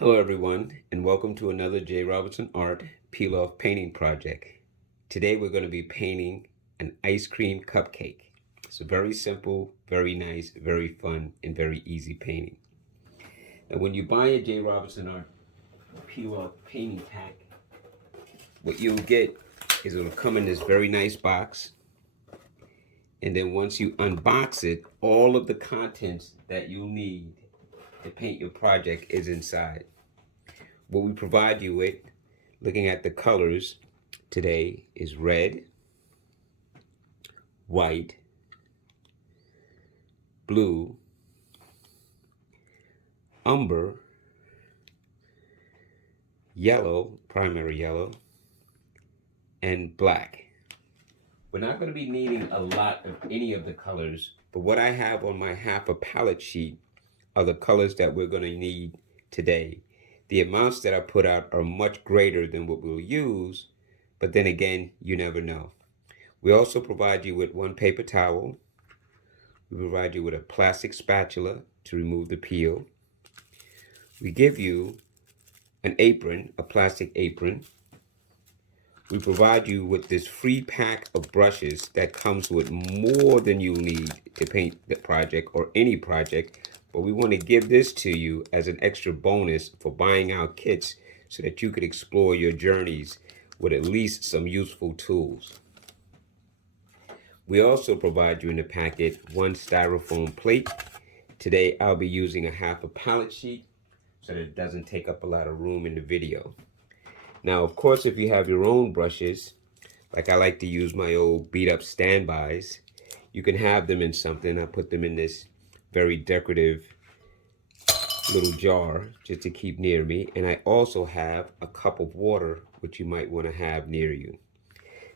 Hello everyone, and welcome to another J. Robertson Art Peiloff painting project. Today we're going to be painting an ice cream cupcake. It's a very simple, very nice, very fun, and very easy painting. And when you buy a J. Robertson Art Peiloff painting pack, what you'll get is it'll come in this very nice box. And then once you unbox it, all of the contents that you'll need to paint your project is inside. What we provide you with, looking at the colors today, is red, white, blue, umber, yellow, primary yellow, and black. We're not going to be needing a lot of any of the colors, but what I have on my half a palette sheet are the colors that we're going to need today. The amounts that I put out are much greater than what we'll use, but then again, you never know. We also provide you with one paper towel. We provide you with a plastic spatula to remove the peel. We give you an apron, a plastic apron. We provide you with this free pack of brushes that comes with more than you need to paint the project or any project, but we want to give this to you as an extra bonus for buying our kits so that you could explore your journeys with at least some useful tools. We also provide you in the packet one styrofoam plate. Today I'll be using a half a palette sheet so that it doesn't take up a lot of room in the video. Now, of course, if you have your own brushes, like I like to use my old beat up standbys, you can have them in something. I put them in this very decorative little jar just to keep near me. And I also have a cup of water, which you might want to have near you.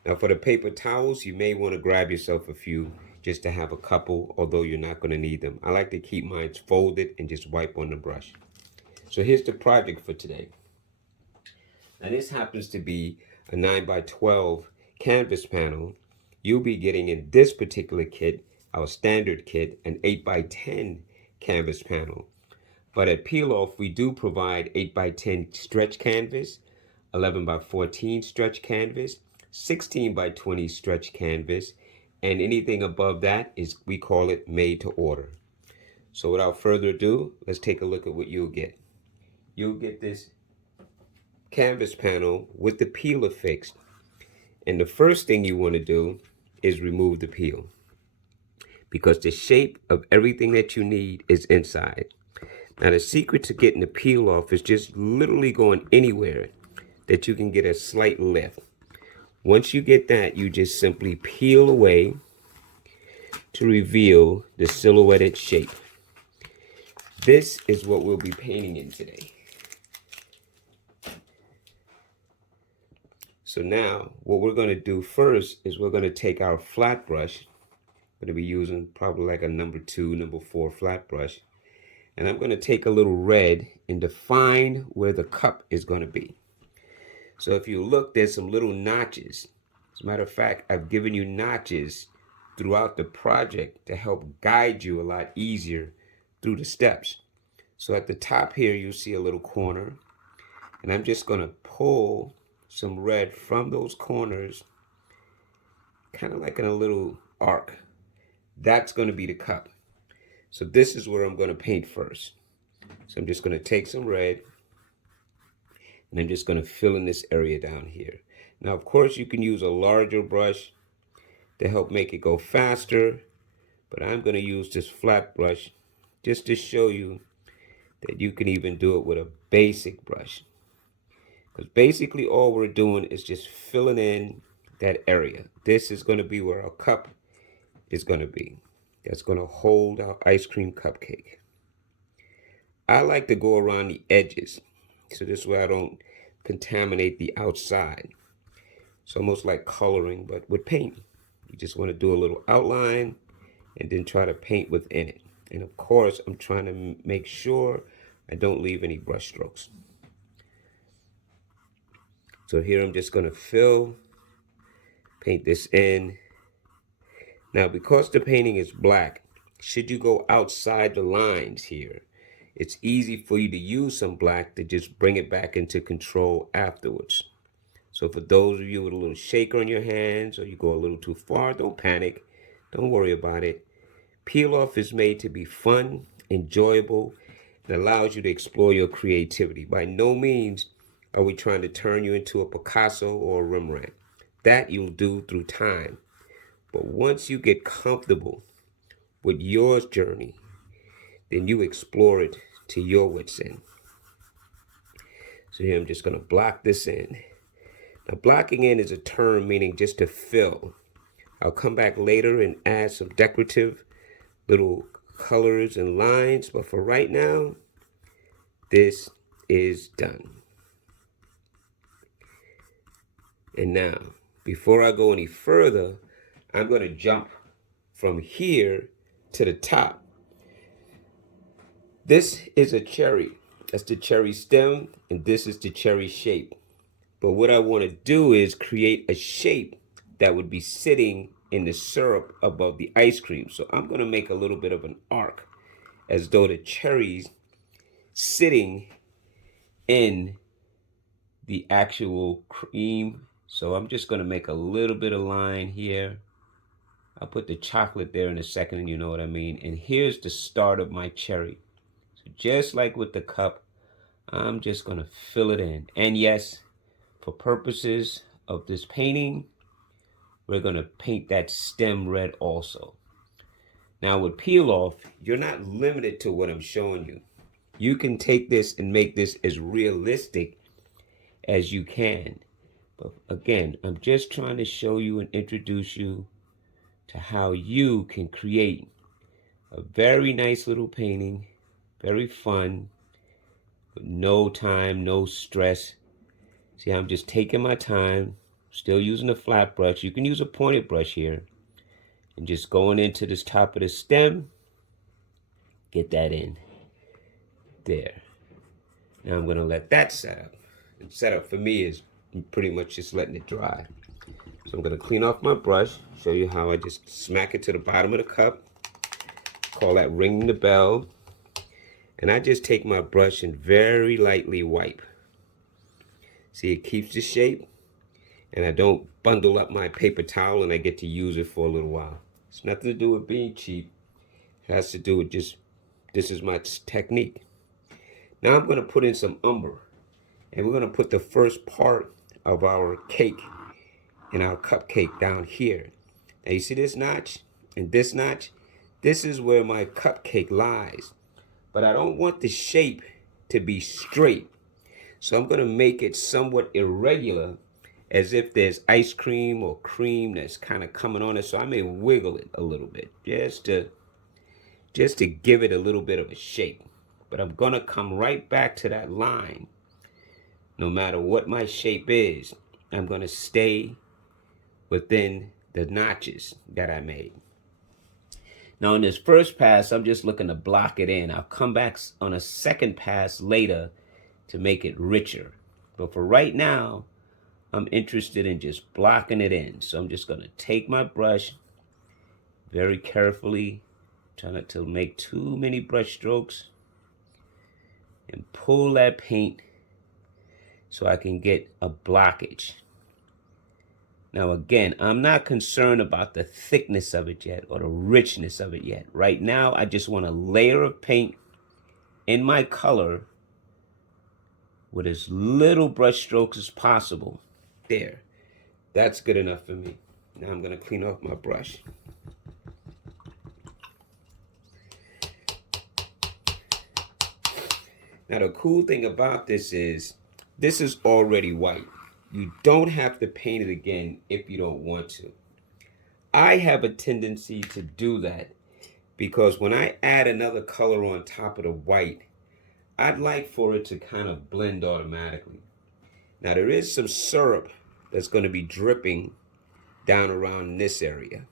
Now for the paper towels, you may want to grab yourself a few just to have a couple, although you're not going to need them. I like to keep mine folded and just wipe on the brush. So here's the project for today. Now this happens to be a 9x12 canvas panel. You'll be getting in this particular kit, our standard kit, an 8x10 canvas panel. But at Peiloff, we do provide 8x10 stretch canvas, 11x14 stretch canvas, 16x20 stretch canvas, and anything above that is, we call it made to order. So without further ado, let's take a look at what you'll get. You'll get this canvas panel with the peeler fixed. And the first thing you want to do is remove the peel, because the shape of everything that you need is inside. Now the secret to getting the peel off is just literally going anywhere that you can get a slight lift. Once you get that, you just simply peel away to reveal the silhouetted shape. This is what we'll be painting in today. So now what we're going to do first is we're going to take our flat brush. I'm going to be using probably like a number 2, number 4 flat brush. And I'm going to take a little red and define where the cup is going to be. So if you look, there's some little notches. As a matter of fact, I've given you notches throughout the project to help guide you a lot easier through the steps. So at the top here, you'll see a little corner. And I'm just going to pull some red from those corners, kind of like in a little arc. That's going to be the cup. So this is where I'm going to paint first. So I'm just going to take some red and I'm just going to fill in this area down here. Now, of course, you can use a larger brush to help make it go faster, but I'm going to use this flat brush just to show you that you can even do it with a basic brush. Because basically all we're doing is just filling in that area. This is going to be where our cup is going to be. That's going to hold our ice cream cupcake. I like to go around the edges, so this way I don't contaminate the outside. It's almost like coloring, but with paint. You just want to do a little outline and then try to paint within it. And of course, I'm trying to make sure I don't leave any brush strokes. So here I'm just going to paint this in. Now, because the painting is black, should you go outside the lines here, it's easy for you to use some black to just bring it back into control afterwards. So for those of you with a little shaker on your hands or you go a little too far, don't panic. Don't worry about it. Peel off is made to be fun, enjoyable, and allows you to explore your creativity. By no means are we trying to turn you into a Picasso or a Rembrandt. That you'll do through time. But once you get comfortable with your journey, then you explore it to your wits' end. So here I'm just going to block this in. Now, blocking in is a term meaning just to fill. I'll come back later and add some decorative little colors and lines, but for right now, this is done. And now, before I go any further, I'm going to jump from here to the top. This is a cherry. That's the cherry stem, and this is the cherry shape. But what I want to do is create a shape that would be sitting in the syrup above the ice cream. So I'm going to make a little bit of an arc as though the cherries sitting in the actual cream. So I'm just going to make a little bit of line here. I'll put the chocolate there in a second, and you know what I mean. And here's the start of my cherry. So just like with the cup, I'm just going to fill it in. And yes, for purposes of this painting, we're going to paint that stem red also. Now with peel off, you're not limited to what I'm showing you. You can take this and make this as realistic as you can. But again, I'm just trying to show you and introduce you to how you can create a very nice little painting, very fun, with no time, no stress. See, I'm just taking my time, still using a flat brush. You can use a pointed brush here. And just going into this top of the stem, get that in. There. Now I'm going to let that set up. And set up for me is pretty much just letting it dry. So I'm going to clean off my brush, show you how I just smack it to the bottom of the cup. Call that ringing the bell. And I just take my brush and very lightly wipe. See, it keeps the shape, and I don't bundle up my paper towel and I get to use it for a little while. It's nothing to do with being cheap. It has to do with just, this is my technique. Now I'm going to put in some umber, and we're going to put the first part of our cake and our cupcake down here. Now you see this notch and this notch? This is where my cupcake lies. But I don't want the shape to be straight. So I'm going to make it somewhat irregular, as if there's ice cream or cream that's kind of coming on it. So I may wiggle it a little bit just to give it a little bit of a shape. But I'm going to come right back to that line. No matter what my shape is, I'm going to stay within the notches that I made. Now in this first pass, I'm just looking to block it in. I'll come back on a second pass later to make it richer. But for right now, I'm interested in just blocking it in. So I'm just going to take my brush very carefully, try not to make too many brush strokes, and pull that paint so I can get a blockage. Now again, I'm not concerned about the thickness of it yet or the richness of it yet. Right now, I just want a layer of paint in my color with as little brush strokes as possible. There. That's good enough for me. Now I'm going to clean off my brush. Now the cool thing about this is already white. You don't have to paint it again if you don't want to. I have a tendency to do that because when I add another color on top of the white, I'd like for it to kind of blend automatically. Now there is some syrup that's going to be dripping down around this area.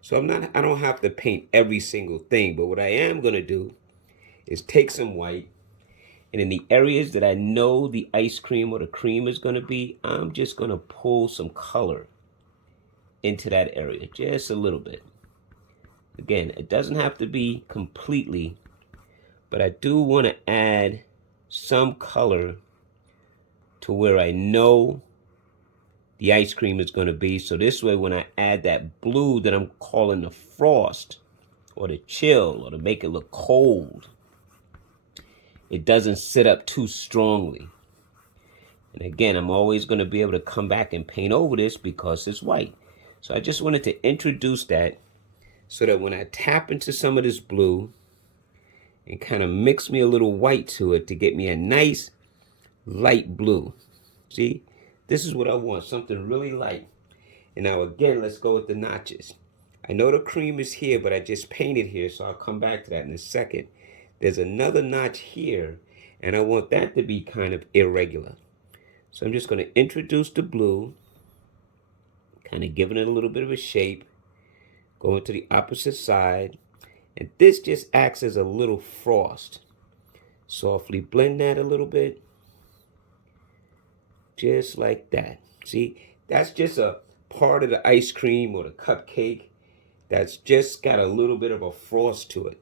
So I don't have to paint every single thing, but what I am going to do is take some white, and in the areas that I know the ice cream or the cream is going to be, I'm just going to pull some color into that area, just a little bit. Again, it doesn't have to be completely, but I do want to add some color to where I know the ice cream is going to be. So this way, when I add that blue that I'm calling the frost or the chill or to make it look cold, it doesn't sit up too strongly. And again, I'm always going to be able to come back and paint over this because it's white. So I just wanted to introduce that so that when I tap into some of this blue and kind of mix me a little white to it to get me a nice light blue. See, this is what I want, something really light. And now again, let's go with the notches. I know the cream is here, but I just painted here, so I'll come back to that in a second. There's another notch here, and I want that to be kind of irregular. So I'm just going to introduce the blue, kind of giving it a little bit of a shape, going to the opposite side, and this just acts as a little frost. Softly blend that a little bit, just like that. See, that's just a part of the ice cream or the cupcake that's just got a little bit of a frost to it.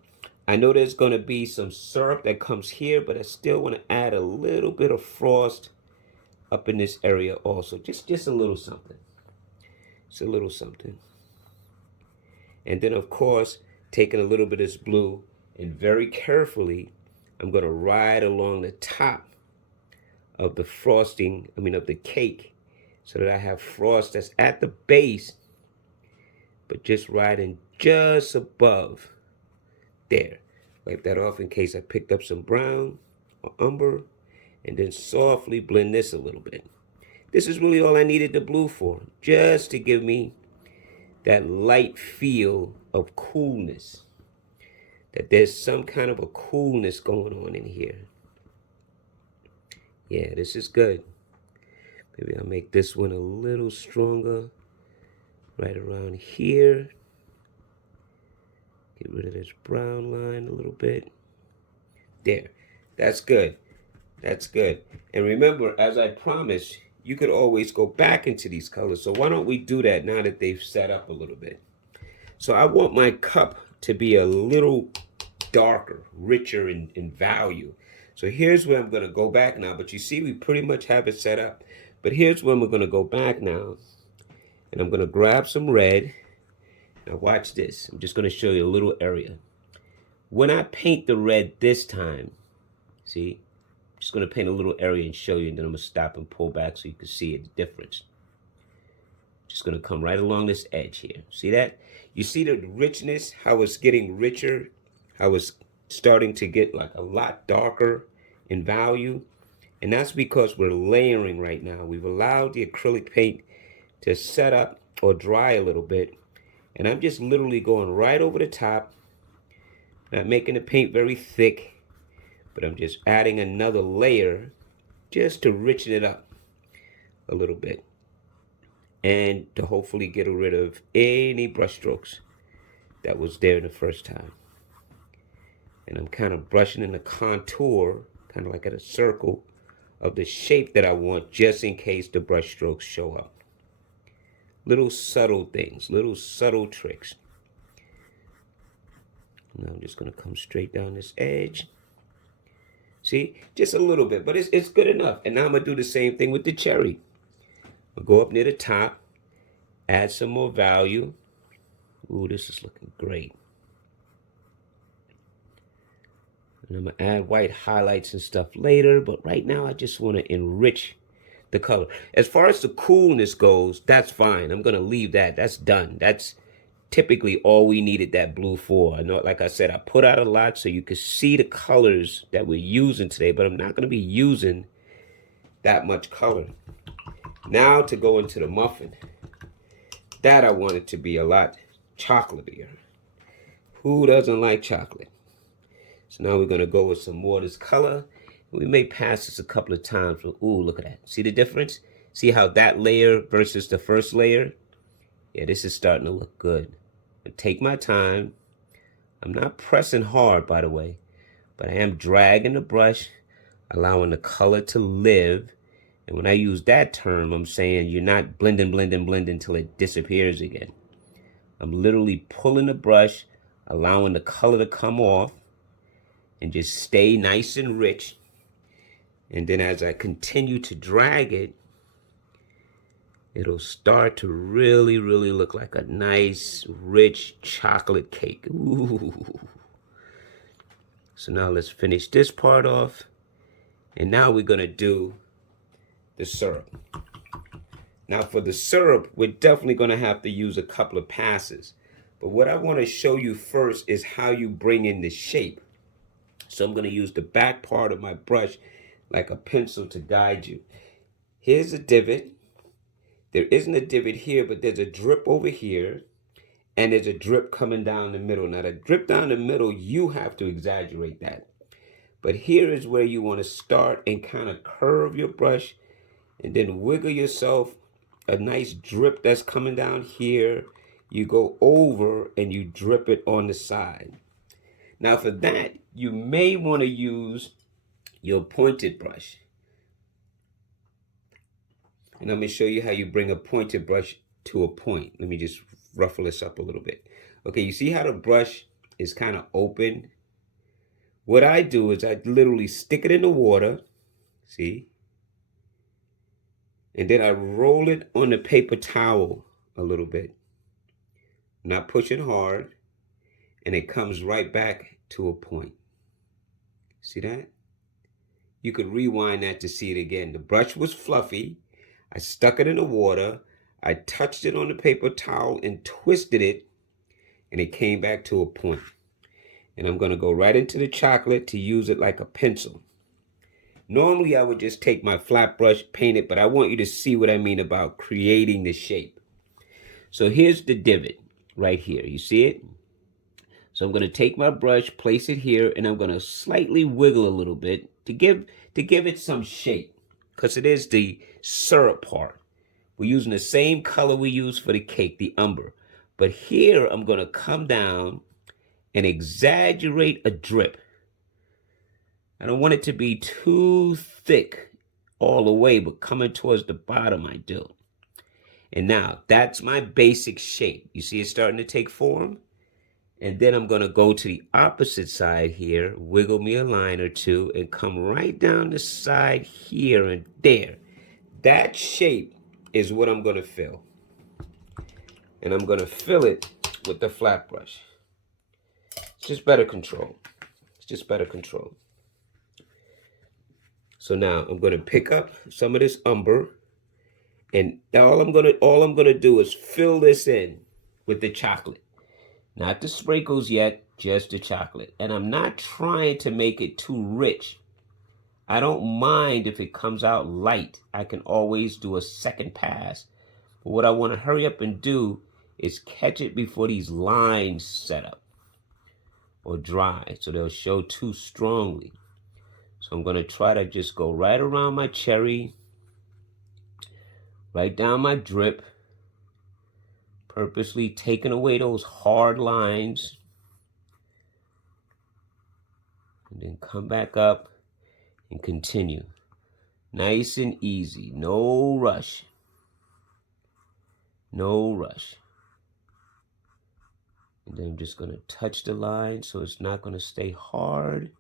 I know there's going to be some syrup that comes here, but I still want to add a little bit of frost up in this area also. Just a little something. It's a little something. And then, of course, taking a little bit of this blue and very carefully, I'm going to ride along the top of the frosting, of the cake, so that I have frost that's at the base, but just riding just above there. Wipe that off in case I picked up some brown or umber, and then softly blend this a little bit. This is really all I needed the blue for, just to give me that light feel of coolness, that there's some kind of a coolness going on in here. Yeah, this is good. Maybe I'll make this one a little stronger right around here. Get rid of this brown line a little bit. There. That's good. That's good. And remember, as I promised, you could always go back into these colors. So why don't we do that now that they've set up a little bit? So I want my cup to be a little darker, richer in value. So here's where I'm going to go back now. But you see, we pretty much have it set up. But here's when we're going to go back now. And I'm going to grab some red. Now watch this. I'm just going to show you a little area. When I paint the red this time, see, I'm just going to paint a little area and show you. And then I'm going to stop and pull back so you can see the difference. Just going to come right along this edge here. See that? You see the richness, how it's getting richer, how it's starting to get like a lot darker in value. And that's because we're layering right now. We've allowed the acrylic paint to set up or dry a little bit. And I'm just literally going right over the top, not making the paint very thick, but I'm just adding another layer just to richen it up a little bit. And to hopefully get rid of any brush strokes that was there the first time. And I'm kind of brushing in the contour, kind of like at a circle of the shape that I want, just in case the brush strokes show up. Little subtle things, little subtle tricks. Now I'm just going to come straight down this edge. See, just a little bit, but it's good enough. And now I'm going to do the same thing with the cherry. I'll go up near the top, add some more value. Ooh, this is looking great. And I'm going to add white highlights and stuff later, but right now I just want to enrich the color. As far as the coolness goes, that's fine. I'm going to leave that. That's done. That's typically all we needed that blue for. I know, like I said, I put out a lot so you could see the colors that we're using today, but I'm not going to be using that much color. Now to go into the muffin. That I want it to be a lot chocolatier. Who doesn't like chocolate? So now we're going to go with some more of this color. We may pass this a couple of times. But, ooh, look at that. See the difference? See how that layer versus the first layer? Yeah, this is starting to look good. I take my time. I'm not pressing hard, by the way, but I am dragging the brush, allowing the color to live. And when I use that term, I'm saying you're not blending until it disappears again. I'm literally pulling the brush, allowing the color to come off, and just stay nice and rich. And then as I continue to drag it, it'll start to really, really look like a nice, rich chocolate cake. Ooh. So now let's finish this part off. And now we're gonna do the syrup. Now for the syrup, we're definitely gonna have to use a couple of passes. But what I wanna show you first is how you bring in the shape. So I'm gonna use the back part of my brush like a pencil to guide you. Here's a divot. There isn't a divot here, but there's a drip over here, and there's a drip coming down the middle. Now the drip down the middle, you have to exaggerate that. But here is where you want to start and kind of curve your brush and then wiggle yourself a nice drip that's coming down here. You go over and you drip it on the side. Now for that, you may want to use your pointed brush. And I'm going to show you how you bring a pointed brush to a point. Let me just ruffle this up a little bit. Okay, you see how the brush is kind of open? What I do is I literally stick it in the water, see? And then I roll it on the paper towel a little bit. Not pushing hard. And it comes right back to a point. See that? You could rewind that to see it again. The brush was fluffy. I stuck it in the water. I touched it on the paper towel and twisted it. And it came back to a point. And I'm going to go right into the chocolate to use it like a pencil. Normally, I would just take my flat brush, paint it, but I want you to see what I mean about creating the shape. So here's the divot right here. You see it? So I'm going to take my brush, place it here, and I'm going to slightly wiggle a little bit to give it some shape, because it is the syrup part. We're using the same color we use for the cake, the umber. But here, I'm going to come down and exaggerate a drip. I don't want it to be too thick all the way, but coming towards the bottom I do. And now, that's my basic shape. You see it starting to take form? And then I'm going to go to the opposite side here, wiggle me a line or two, and come right down the side here and there. That shape is what I'm going to fill. And I'm going to fill it with the flat brush. It's just better control. It's just better control. So now I'm going to pick up some of this umber, and all I'm going to do is fill this in with the chocolate. Not the sprinkles yet, just the chocolate. And I'm not trying to make it too rich. I don't mind if it comes out light. I can always do a second pass. But what I want to hurry up and do is catch it before these lines set up or dry, so they'll show too strongly. So I'm going to try to just go right around my cherry, right down my drip, purposely taking away those hard lines, and then come back up and continue. Nice and easy, no rush. No rush. And then I'm just going to touch the line so it's not going to stay hard.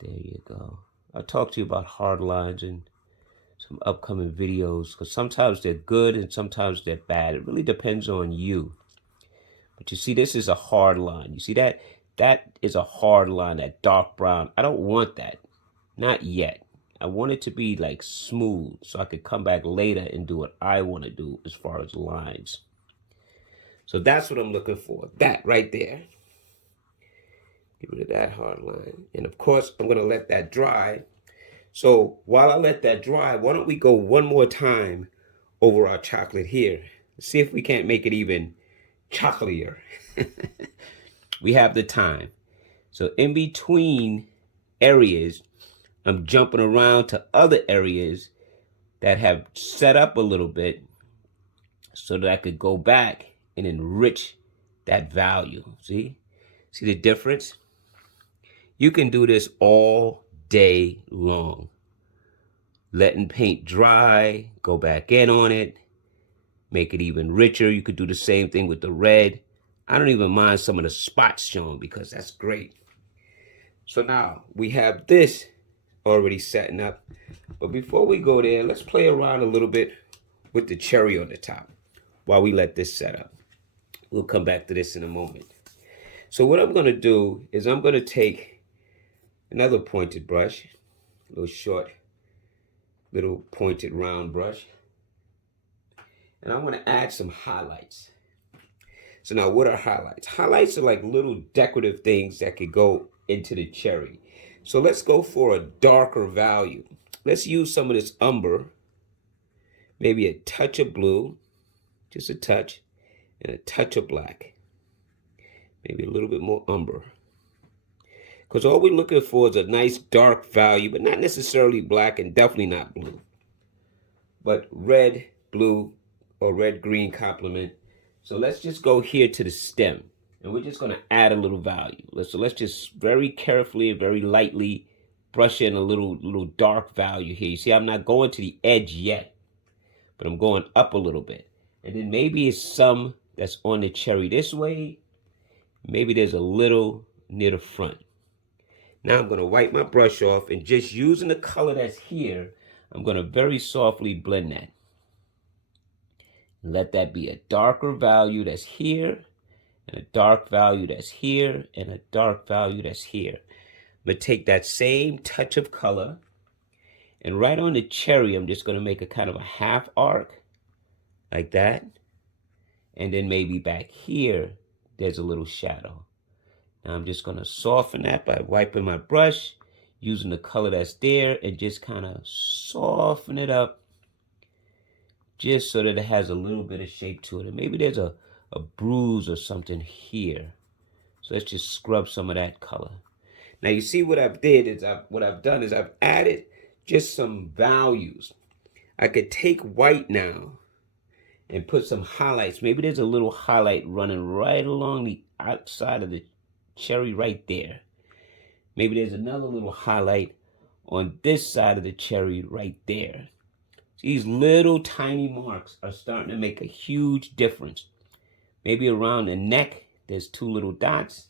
There you go. I'll talk to you about hard lines in some upcoming videos, because sometimes they're good and sometimes they're bad. It really depends on you. But you see, this is a hard line. You see that? That is a hard line, that dark brown. I don't want that. Not yet. I want it to be like smooth so I could come back later and do what I want to do as far as lines. So that's what I'm looking for. That right there. Get rid of that hard line. And of course, I'm going to let that dry. So while I let that dry, why don't we go one more time over our chocolate here. See if we can't make it even chocolatier. We have the time. So in between areas, I'm jumping around to other areas that have set up a little bit so that I could go back and enrich that value. See the difference? You can do this all day long. Letting paint dry, go back in on it, make it even richer. You could do the same thing with the red. I don't even mind some of the spots shown because that's great. So now we have this already setting up. But before we go there, let's play around a little bit with the cherry on the top while we let this set up. We'll come back to this in a moment. So what I'm going to do is I'm going to take another pointed brush, a little short, little pointed round brush, and I want to add some highlights. So now what are highlights? Highlights are like little decorative things that could go into the cherry. So let's go for a darker value. Let's use some of this umber, maybe a touch of blue, just a touch, and a touch of black. Maybe a little bit more umber. Because all we're looking for is a nice dark value, but not necessarily black and definitely not blue. But red, blue, or red-green complement. So let's just go here to the stem. And we're just going to add a little value. So let's just very carefully and very lightly brush in a little dark value here. You see, I'm not going to the edge yet, but I'm going up a little bit. And then maybe it's some that's on the cherry this way. Maybe there's a little near the front. Now I'm going to wipe my brush off, and just using the color that's here, I'm going to very softly blend that. Let that be a darker value that's here, and a dark value that's here, and a dark value that's here. I'm going to take that same touch of color, and right on the cherry, I'm just going to make a kind of a half arc, like that. And then maybe back here, there's a little shadow. Now I'm just going to soften that by wiping my brush, using the color that's there, and just kind of soften it up, just so that it has a little bit of shape to it. And maybe there's a bruise or something here. So let's just scrub some of that color. Now you see what I've done is I've added just some values. I could take white now and put some highlights. Maybe there's a little highlight running right along the outside of the cherry right there. Maybe there's another little highlight on this side of the cherry right there. These little tiny marks are starting to make a huge difference. Maybe around the neck, there's two little dots.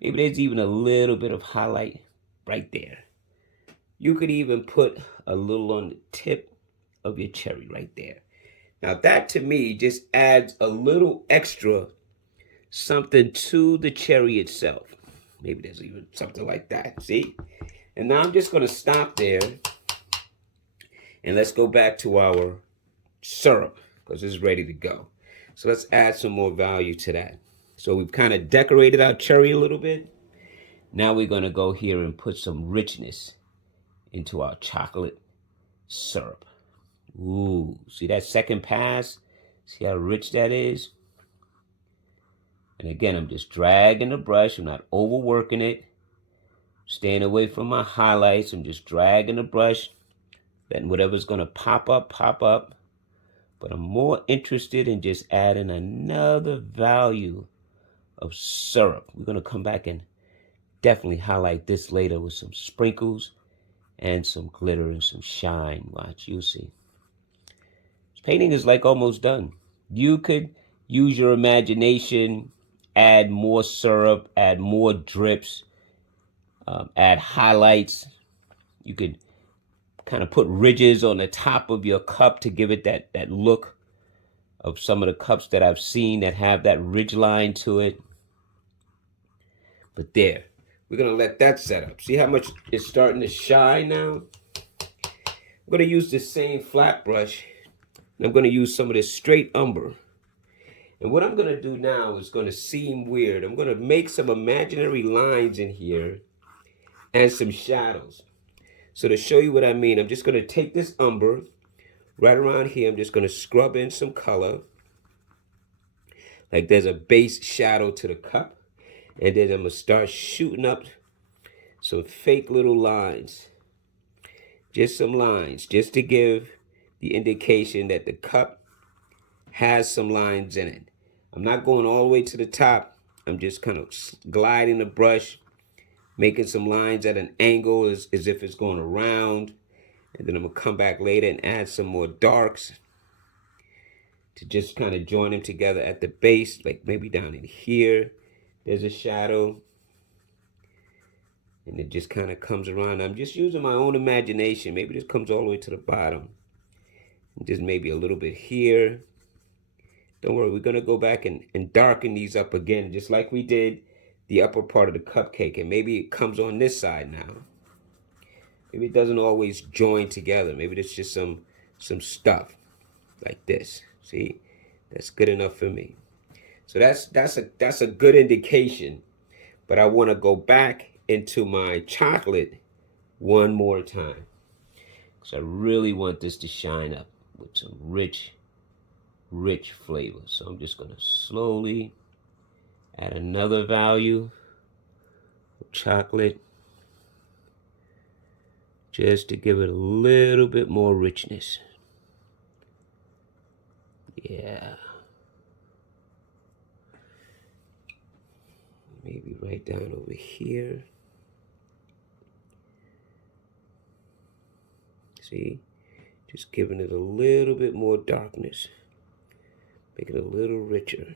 Maybe there's even a little bit of highlight right there. You could even put a little on the tip of your cherry right there. Now that to me just adds a little extra something to the cherry itself. Maybe there's even something like that, see? And now I'm just going to stop there. And let's go back to our syrup, because it's ready to go. So let's add some more value to that. So we've kind of decorated our cherry a little bit. Now we're going to go here and put some richness into our chocolate syrup. Ooh, see that second pass? See how rich that is? And again, I'm just dragging the brush. I'm not overworking it. Staying away from my highlights. I'm just dragging the brush. Letting whatever's going to pop up, pop up. But I'm more interested in just adding another value of syrup. We're going to come back and definitely highlight this later with some sprinkles and some glitter and some shine. Watch, you'll see. This painting is like almost done. You could use your imagination, add more syrup, add more drips, add highlights. You could kind of put ridges on the top of your cup to give it that look of some of the cups that I've seen that have that ridge line to it. But there, we're going to let that set up. See how much it's starting to shine now? I'm going to use this same flat brush. And I'm going to use some of this straight umber. And what I'm going to do now is going to seem weird. I'm going to make some imaginary lines in here and some shadows. So to show you what I mean, I'm just going to take this umber right around here. I'm just going to scrub in some color. Like there's a base shadow to the cup. And then I'm going to start shooting up some fake little lines. Just some lines, just to give the indication that the cup has some lines in it. I'm not going all the way to the top. I'm just kind of gliding the brush, making some lines at an angle as if it's going around. And then I'm going to come back later and add some more darks to just kind of join them together at the base, like maybe down in here. There's a shadow. And it just kind of comes around. I'm just using my own imagination. Maybe this comes all the way to the bottom. And just maybe a little bit here. Don't worry, we're going to go back and darken these up again, just like we did the upper part of the cupcake. And maybe it comes on this side now. Maybe it doesn't always join together. Maybe there's just some stuff like this. See, that's good enough for me. So that's a good indication. But I want to go back into my chocolate one more time, because I really want this to shine up with some rich flavor. So I'm just going to slowly add another value of chocolate, just to give it a little bit more richness. Yeah. Maybe right down over here. See? Just giving it a little bit more darkness. Make it a little richer.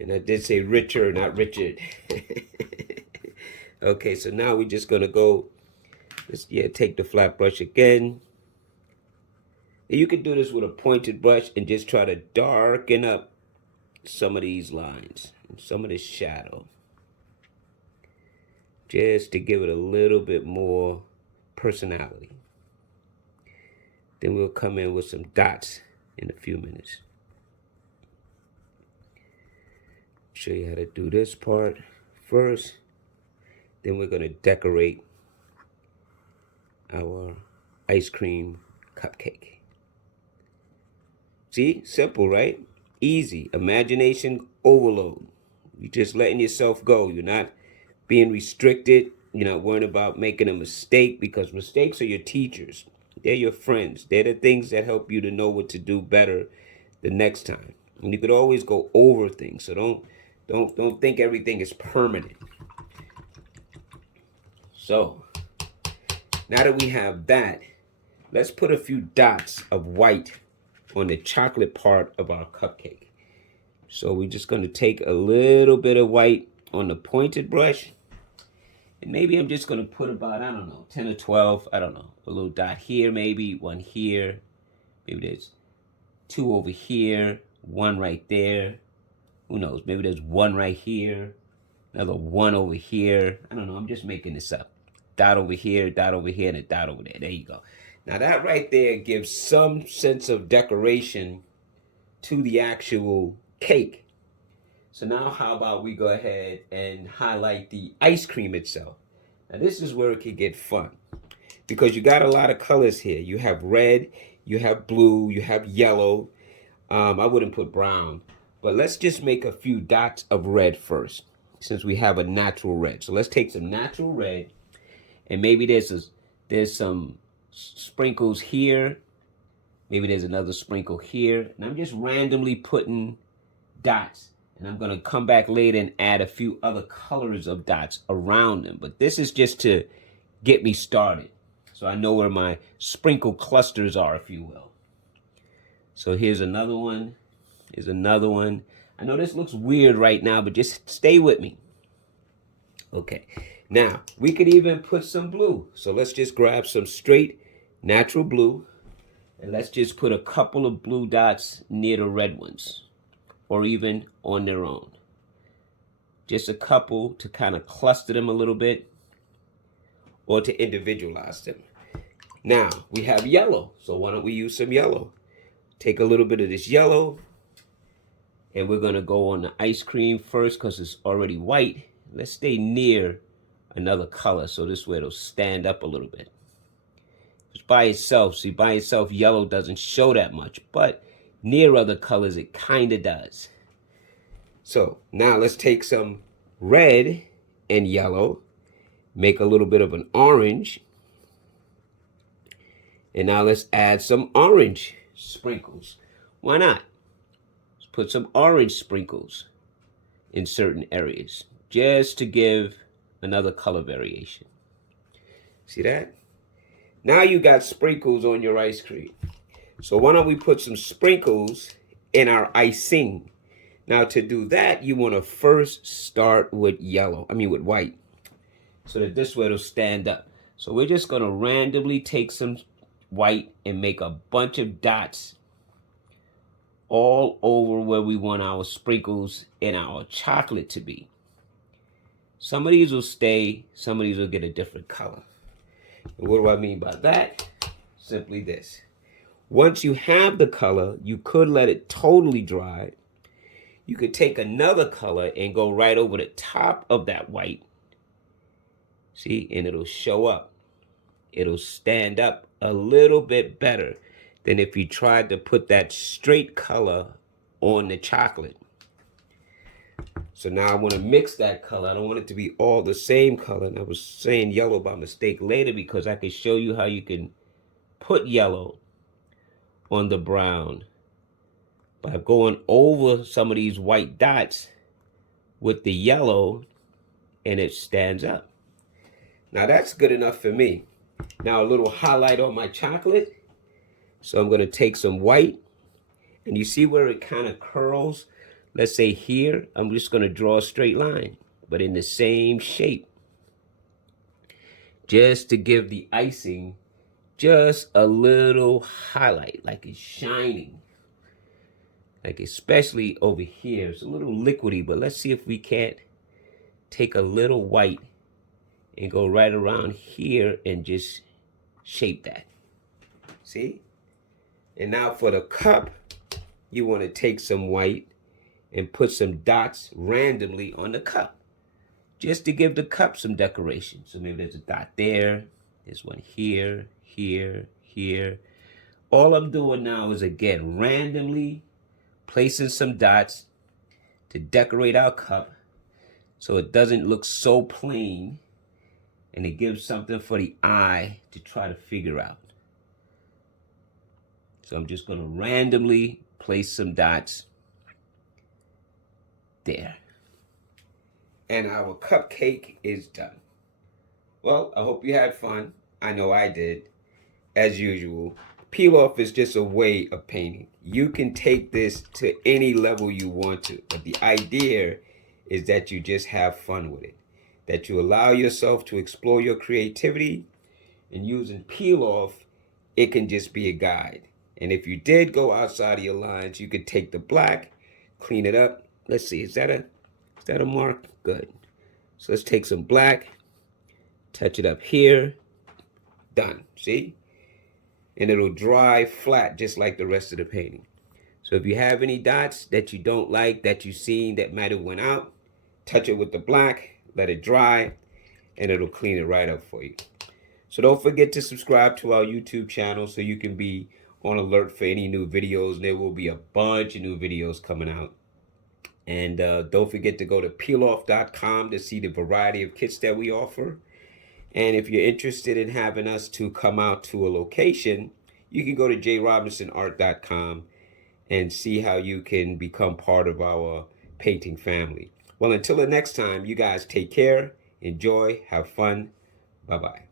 And I did say richer, not Richard. Okay, so now we're just going to go, take the flat brush again. And you can do this with a pointed brush and just try to darken up some of these lines, some of this shadow, just to give it a little bit more personality. Then we'll come in with some dots in a few minutes. Show you how to do this part first. Then we're going to decorate our ice cream cupcake. See, simple, right? Easy. Imagination overload. You're just letting yourself go. You're not being restricted. You're not worrying about making a mistake, because mistakes are your teachers. They're your friends. They're the things that help you to know what to do better the next time. And you could always go over things. So don't think everything is permanent. So now that we have that, let's put a few dots of white on the chocolate part of our cupcake. So we're just going to take a little bit of white on the pointed brush. And maybe I'm just going to put about, 10 or 12, a little dot here, maybe one here. Maybe there's two over here, one right there. Who knows? Maybe there's one right here, another one over here. I don't know. I'm just making this up. Dot over here, and a dot over there. There you go. Now that right there gives some sense of decoration to the actual cake. So now how about we go ahead and highlight the ice cream itself. Now this is where it could get fun, because you got a lot of colors here. You have red, you have blue, you have yellow. I wouldn't put brown, but let's just make a few dots of red first, since we have a natural red. So let's take some natural red, and maybe there's some sprinkles here. Maybe there's another sprinkle here. And I'm just randomly putting dots. And I'm going to come back later and add a few other colors of dots around them. But this is just to get me started, so I know where my sprinkle clusters are, if you will. So here's another one. Here's another one. I know this looks weird right now, but just stay with me. Okay. Now, we could even put some blue. So let's just grab some straight natural blue, and let's just put a couple of blue dots near the red ones, or even on their own. Just a couple to kind of cluster them a little bit, or to individualize them. Now, we have yellow, so why don't we use some yellow? Take a little bit of this yellow, and we're going to go on the ice cream first because it's already white. Let's stay near another color, so this way it'll stand up a little bit. Just by itself, see, by itself, yellow doesn't show that much, but near other colors, it kind of does. So now let's take some red and yellow, make a little bit of an orange, and now let's add some orange sprinkles. Why not? Let's put some orange sprinkles in certain areas, just to give another color variation. See that? Now you got sprinkles on your ice cream. So why don't we put some sprinkles in our icing? Now to do that, you want to first start with with white. so that this way it'll stand up. So we're just going to randomly take some white and make a bunch of dots all over where we want our sprinkles and our chocolate to be. Some of these will stay, some of these will get a different color. And what do I mean by that? Simply this. Once you have the color, you could let it totally dry. You could take another color and go right over the top of that white. See, and it'll show up. It'll stand up a little bit better than if you tried to put that straight color on the chocolate. So now I want to mix that color. I don't want it to be all the same color. And I was saying yellow by mistake later because I can show you how you can put yellow on the brown by going over some of these white dots with the yellow, and it stands up. Now that's good enough for me. Now a little highlight on my chocolate. So I'm going to take some white, and you see where it kind of curls? Let's say here, I'm just going to draw a straight line, but in the same shape. Just to give the icing just a little highlight, like it's shining. Like especially over here, it's a little liquidy, but let's see if we can't take a little white and go right around here and just shape that. See? And now for the cup, you want to take some white and put some dots randomly on the cup, just to give the cup some decoration. So maybe there's a dot there, there's one here, here, here. All I'm doing now is, again, randomly placing some dots to decorate our cup so it doesn't look so plain, and it gives something for the eye to try to figure out. So I'm just going to randomly place some dots there. And our cupcake is done. Well, I hope you had fun. I know I did. As usual, peel-off is just a way of painting. You can take this to any level you want to, but the idea is that you just have fun with it. That you allow yourself to explore your creativity, and using peel-off, it can just be a guide. And if you did go outside of your lines, you could take the black, clean it up. Let's see, is that a mark? Good. So let's take some black, touch it up here, done, see? And it'll dry flat just like the rest of the painting. So if you have any dots that you don't like, that you've seen that might have went out, touch it with the black, let it dry, and it'll clean it right up for you. So don't forget to subscribe to our YouTube channel so you can be on alert for any new videos. There will be a bunch of new videos coming out. And don't forget to go to peiloff.com to see the variety of kits that we offer. And if you're interested in having us to come out to a location, you can go to jrobinsonart.com and see how you can become part of our painting family. Well, until the next time, you guys take care, enjoy, have fun. Bye-bye.